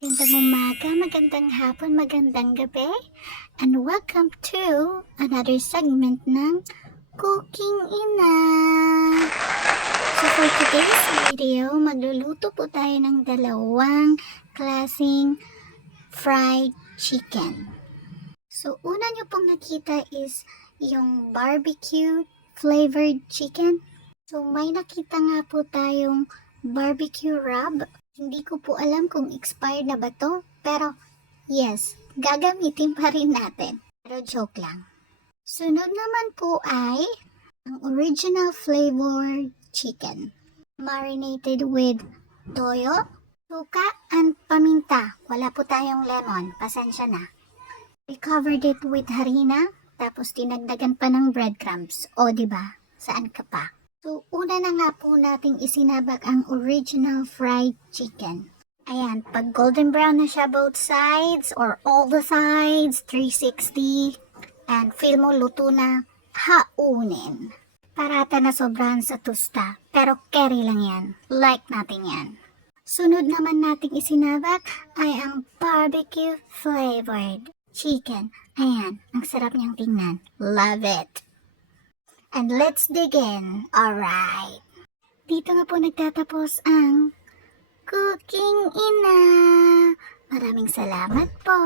Magandang umaga, magandang hapon, magandang gabi, and welcome to another segment ng Cooking Ina. So for today's video, magluluto po tayo ng dalawang klaseng fried chicken. So una nyo pong nakita is yung barbecue flavored chicken. So may nakita nga po tayong barbecue rub. Hindi ko po alam kung expired na ba to, pero yes, gagamitin pa rin natin. Pero joke lang. Sunod naman po ay ang original flavored chicken. Marinated with toyo, suka, and paminta. Wala po tayong lemon, pasensya na. We covered it with harina, tapos tinagdagan pa ng breadcrumbs. O diba, saan ka pa? So, una na nga po nating isinabak ang original fried chicken. Ayan, pag golden brown na siya both sides or all the sides, 360, and feel mo luto na, haunin. Parata na sobrahan sa tusta, pero carry lang yan. Like natin yan. Sunod naman nating isinabak ay ang barbecue flavored chicken. Ayan, ang sarap niyang tingnan. Love it! And let's dig in. Alright. Dito nga po nagtatapos ang Cooking Ina. Maraming salamat po.